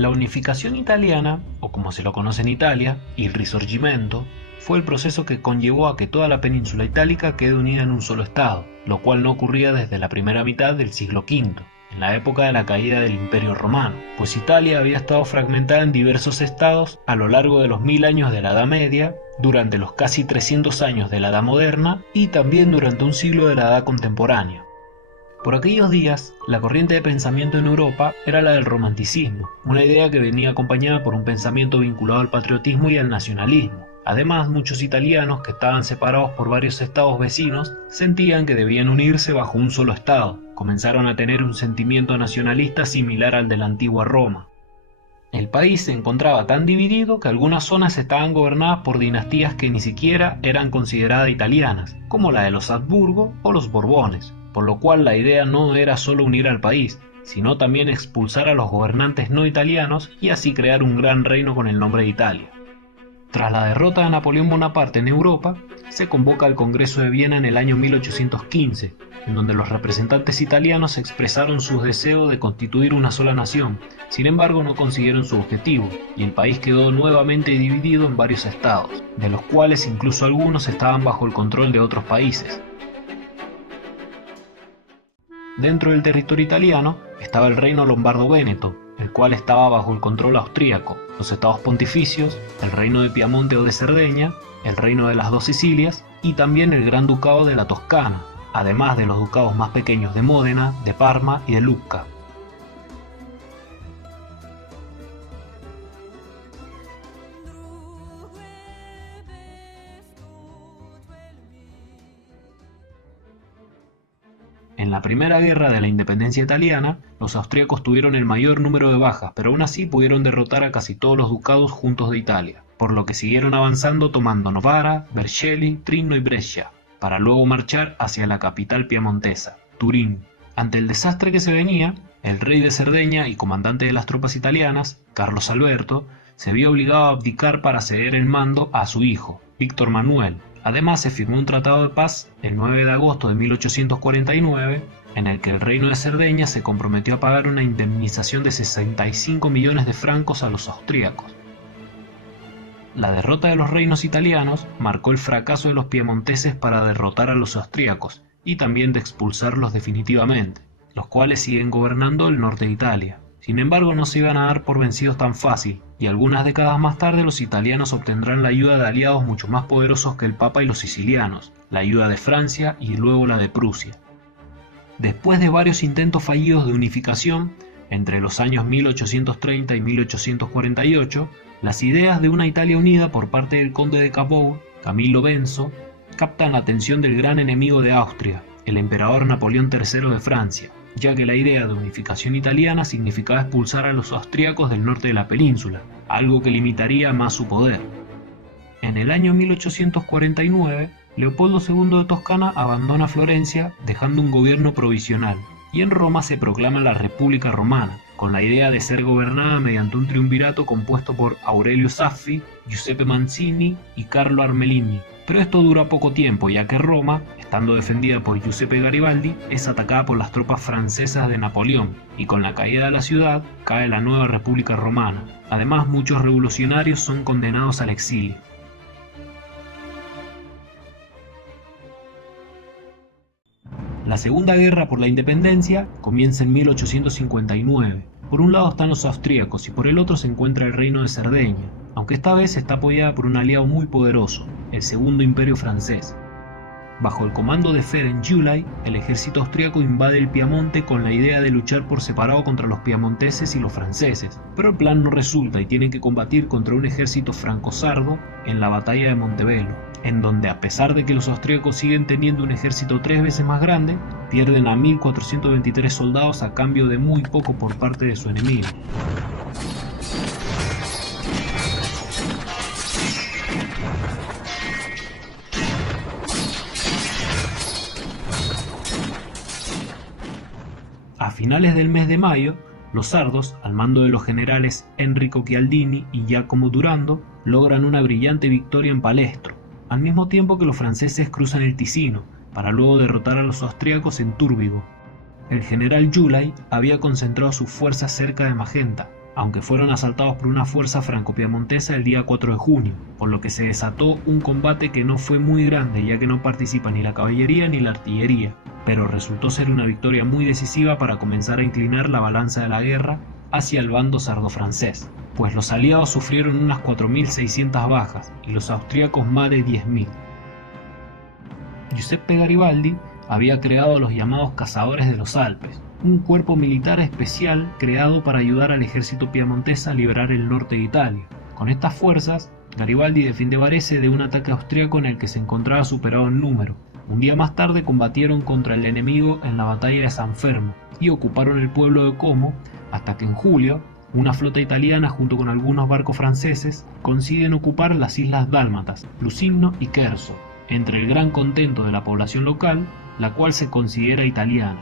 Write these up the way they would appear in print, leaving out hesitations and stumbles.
La unificación italiana, o como se lo conoce en Italia, il Risorgimento, fue el proceso que conllevó a que toda la península itálica quede unida en un solo estado, lo cual no ocurría desde la primera mitad del siglo V, en la época de la caída del Imperio Romano, pues Italia había estado fragmentada en diversos estados a lo largo de los 1000 años de la Edad Media, durante los casi 300 años de la Edad Moderna y también durante un siglo de la Edad Contemporánea. Por aquellos días, la corriente de pensamiento en Europa era la del romanticismo, una idea que venía acompañada por un pensamiento vinculado al patriotismo y al nacionalismo. Además, muchos italianos que estaban separados por varios estados vecinos sentían que debían unirse bajo un solo estado. Comenzaron a tener un sentimiento nacionalista similar al de la antigua Roma. El país se encontraba tan dividido que algunas zonas estaban gobernadas por dinastías que ni siquiera eran consideradas italianas, como la de los Habsburgo o los Borbones, por lo cual la idea no era solo unir al país, sino también expulsar a los gobernantes no italianos y así crear un gran reino con el nombre de Italia. Tras la derrota de Napoleón Bonaparte en Europa, se convoca el Congreso de Viena en el año 1815, en donde los representantes italianos expresaron su deseo de constituir una sola nación. Sin embargo, no consiguieron su objetivo, y el país quedó nuevamente dividido en varios estados, de los cuales incluso algunos estaban bajo el control de otros países. Dentro del territorio italiano estaba el reino lombardo-véneto, el cual estaba bajo el control austríaco, los estados pontificios, el reino de Piamonte o de Cerdeña, el reino de las dos Sicilias y también el Gran Ducado de la Toscana, además de los ducados más pequeños de Módena, de Parma y de Lucca. En la primera guerra de la independencia italiana, los austríacos tuvieron el mayor número de bajas, pero aún así pudieron derrotar a casi todos los ducados juntos de Italia, por lo que siguieron avanzando tomando Novara, Vercelli, Trinno y Brescia, para luego marchar hacia la capital piamontesa, Turín. Ante el desastre que se venía, el rey de Cerdeña y comandante de las tropas italianas, Carlos Alberto, se vio obligado a abdicar para ceder el mando a su hijo, Víctor Manuel. Además, se firmó un tratado de paz el 9 de agosto de 1849, en el que el reino de Cerdeña se comprometió a pagar una indemnización de 65 millones de francos a los austríacos. La derrota de los reinos italianos marcó el fracaso de los piemonteses para derrotar a los austríacos y también de expulsarlos definitivamente, los cuales siguen gobernando el norte de Italia. Sin embargo, no se iban a dar por vencidos tan fácil, y algunas décadas más tarde los italianos obtendrán la ayuda de aliados mucho más poderosos que el Papa y los sicilianos, la ayuda de Francia y luego la de Prusia. Después de varios intentos fallidos de unificación, entre los años 1830 y 1848, las ideas de una Italia unida por parte del conde de Capoue, Camillo Benso, captan la atención del gran enemigo de Austria, el emperador Napoleón III de Francia, ya que la idea de unificación italiana significaba expulsar a los austríacos del norte de la península, algo que limitaría más su poder. En el año 1849, Leopoldo II de Toscana abandona Florencia dejando un gobierno provisional, y en Roma se proclama la República Romana, con la idea de ser gobernada mediante un triunvirato compuesto por Aurelio Saffi, Giuseppe Mazzini y Carlo Armelini. Pero esto dura poco tiempo, ya que Roma, estando defendida por Giuseppe Garibaldi, es atacada por las tropas francesas de Napoleón, y con la caída de la ciudad cae la nueva República Romana. Además, muchos revolucionarios son condenados al exilio. La Segunda Guerra por la Independencia comienza en 1859. Por un lado están los austríacos y por el otro se encuentra el reino de Cerdeña, aunque esta vez está apoyada por un aliado muy poderoso, el Segundo Imperio francés. Bajo el comando de Ferenc Gyulay, el ejército austríaco invade el Piamonte con la idea de luchar por separado contra los piamonteses y los franceses, pero el plan no resulta y tienen que combatir contra un ejército francosardo en la batalla de Montebello, en donde a pesar de que los austríacos siguen teniendo un ejército 3 veces más grande, pierden a 1423 soldados a cambio de muy poco por parte de su enemigo. A finales del mes de mayo, los sardos, al mando de los generales Enrico Chialdini y Giacomo Durando, logran una brillante victoria en Palestro, al mismo tiempo que los franceses cruzan el Ticino, para luego derrotar a los austríacos en Túrbigo. El general Gyulay había concentrado sus fuerzas cerca de Magenta, aunque fueron asaltados por una fuerza franco-piamontesa el día 4 de junio, por lo que se desató un combate que no fue muy grande, ya que no participa ni la caballería ni la artillería, pero resultó ser una victoria muy decisiva para comenzar a inclinar la balanza de la guerra hacia el bando sardo-francés, pues los aliados sufrieron unas 4.600 bajas y los austríacos más de 10.000. Giuseppe Garibaldi había creado los llamados Cazadores de los Alpes, un cuerpo militar especial creado para ayudar al ejército piamontés a liberar el norte de Italia. Con estas fuerzas, Garibaldi defiende Varese de un ataque austríaco en el que se encontraba superado en número. Un día más tarde combatieron contra el enemigo en la batalla de San Fermo y ocuparon el pueblo de Como, hasta que en julio una flota italiana junto con algunos barcos franceses consiguen ocupar las islas Dálmatas, Lusigno y Querso, entre el gran contento de la población local, la cual se considera italiana.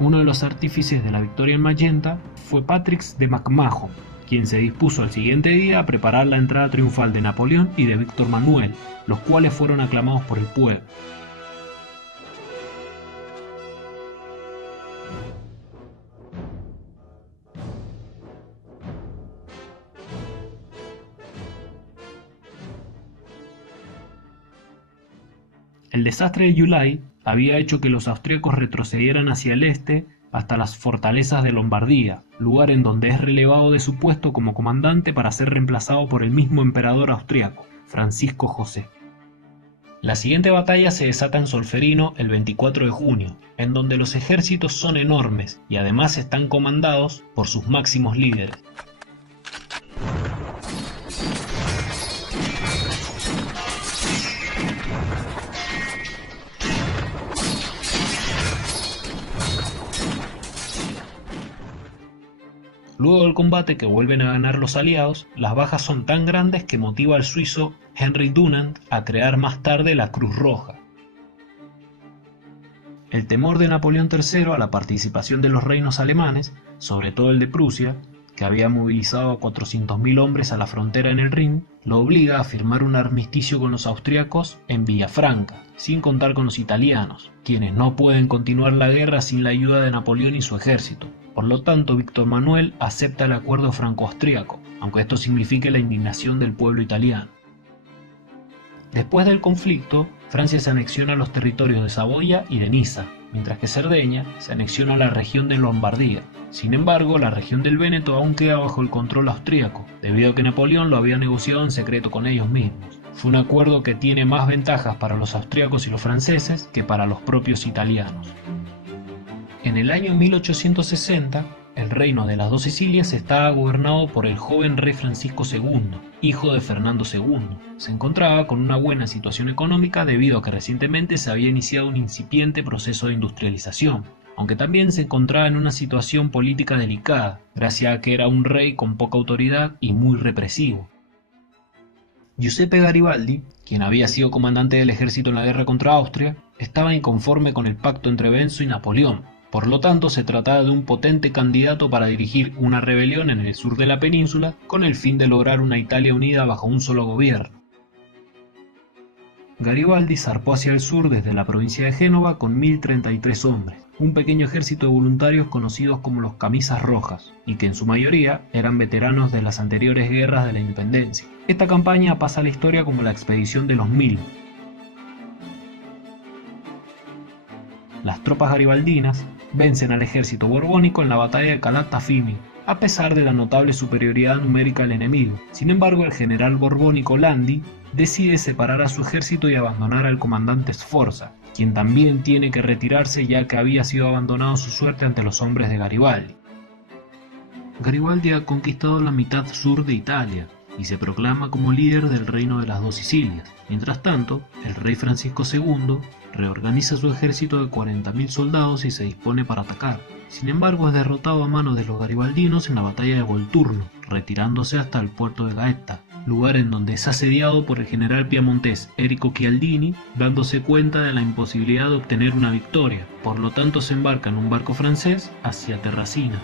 Uno de los artífices de la victoria en Magenta fue Patrix de MacMahon, quien se dispuso al siguiente día a preparar la entrada triunfal de Napoleón y de Víctor Manuel, los cuales fueron aclamados por el pueblo. El desastre de July había hecho que los austríacos retrocedieran hacia el este hasta las fortalezas de Lombardía, lugar en donde es relevado de su puesto como comandante para ser reemplazado por el mismo emperador austríaco, Francisco José. La siguiente batalla se desata en Solferino el 24 de junio, en donde los ejércitos son enormes y además están comandados por sus máximos líderes. Luego del combate que vuelven a ganar los aliados, las bajas son tan grandes que motiva al suizo Henry Dunant a crear más tarde la Cruz Roja. El temor de Napoleón III a la participación de los reinos alemanes, sobre todo el de Prusia, que había movilizado a 400.000 hombres a la frontera en el Rin, lo obliga a firmar un armisticio con los austríacos en Villafranca, sin contar con los italianos, quienes no pueden continuar la guerra sin la ayuda de Napoleón y su ejército. Por lo tanto, Víctor Manuel acepta el acuerdo franco-austríaco, aunque esto signifique la indignación del pueblo italiano. Después del conflicto, Francia se anexiona a los territorios de Saboya y de Niza, mientras que Cerdeña se anexiona a la región de Lombardía. Sin embargo, la región del Véneto aún queda bajo el control austríaco, debido a que Napoleón lo había negociado en secreto con ellos mismos. Fue un acuerdo que tiene más ventajas para los austríacos y los franceses que para los propios italianos. En el año 1860, el reino de las dos Sicilias estaba gobernado por el joven rey Francisco II, hijo de Fernando II. Se encontraba con una buena situación económica debido a que recientemente se había iniciado un incipiente proceso de industrialización, aunque también se encontraba en una situación política delicada, gracias a que era un rey con poca autoridad y muy represivo. Giuseppe Garibaldi, quien había sido comandante del ejército en la guerra contra Austria, estaba inconforme con el pacto entre Benzo y Napoleón. Por lo tanto, se trataba de un potente candidato para dirigir una rebelión en el sur de la península con el fin de lograr una Italia unida bajo un solo gobierno. Garibaldi zarpó hacia el sur desde la provincia de Génova con 1.033 hombres, un pequeño ejército de voluntarios conocidos como los Camisas Rojas, y que en su mayoría eran veteranos de las anteriores guerras de la independencia. Esta campaña pasa a la historia como la Expedición de los 1000. Las tropas garibaldinas vencen al ejército borbónico en la batalla de Calatafimi, a pesar de la notable superioridad numérica del enemigo. Sin embargo, el general borbónico Landi decide separar a su ejército y abandonar al comandante Sforza, quien también tiene que retirarse ya que había sido abandonado su suerte ante los hombres de Garibaldi. Garibaldi ha conquistado la mitad sur de Italia y se proclama como líder del reino de las dos Sicilias. Mientras tanto, el rey Francisco II reorganiza su ejército de 40.000 soldados y se dispone para atacar. Sin embargo, es derrotado a manos de los garibaldinos en la batalla de Volturno, retirándose hasta el puerto de Gaeta, lugar en donde es asediado por el general piamontés Erico Chialdini, dándose cuenta de la imposibilidad de obtener una victoria. Por lo tanto, se embarca en un barco francés hacia Terracina.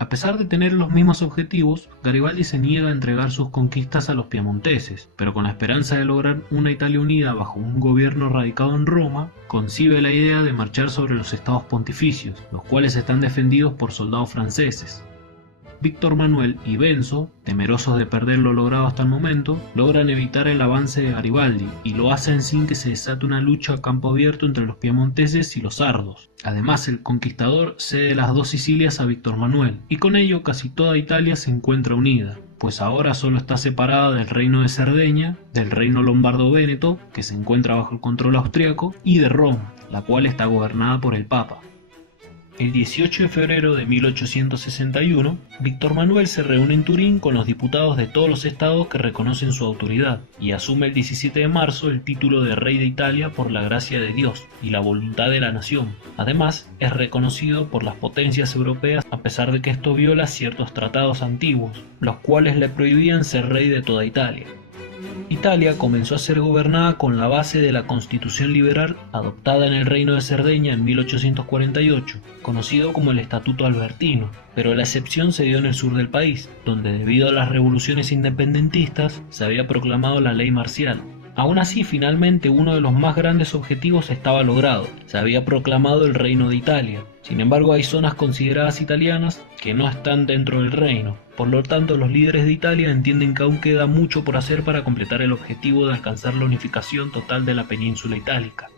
A pesar de tener los mismos objetivos, Garibaldi se niega a entregar sus conquistas a los piemonteses, pero con la esperanza de lograr una Italia unida bajo un gobierno radicado en Roma, concibe la idea de marchar sobre los estados pontificios, los cuales están defendidos por soldados franceses. Víctor Manuel y Benzo, temerosos de perder lo logrado hasta el momento, logran evitar el avance de Garibaldi y lo hacen sin que se desate una lucha a campo abierto entre los piemonteses y los sardos. Además, el conquistador cede las dos Sicilias a Víctor Manuel, y con ello casi toda Italia se encuentra unida, pues ahora solo está separada del reino de Cerdeña, del reino lombardo-véneto, que se encuentra bajo el control austriaco, y de Roma, la cual está gobernada por el Papa. El 18 de febrero de 1861, Víctor Manuel se reúne en Turín con los diputados de todos los estados que reconocen su autoridad y asume el 17 de marzo el título de rey de Italia por la gracia de Dios y la voluntad de la nación. Además, es reconocido por las potencias europeas a pesar de que esto viola ciertos tratados antiguos, los cuales le prohibían ser rey de toda Italia. Italia comenzó a ser gobernada con la base de la Constitución Liberal adoptada en el Reino de Cerdeña en 1848, conocido como el Estatuto Albertino, pero la excepción se dio en el sur del país, donde debido a las revoluciones independentistas se había proclamado la ley marcial. Aún así, finalmente uno de los más grandes objetivos estaba logrado, se había proclamado el Reino de Italia. Sin embargo, hay zonas consideradas italianas que no están dentro del reino. Por lo tanto, los líderes de Italia entienden que aún queda mucho por hacer para completar el objetivo de alcanzar la unificación total de la península itálica.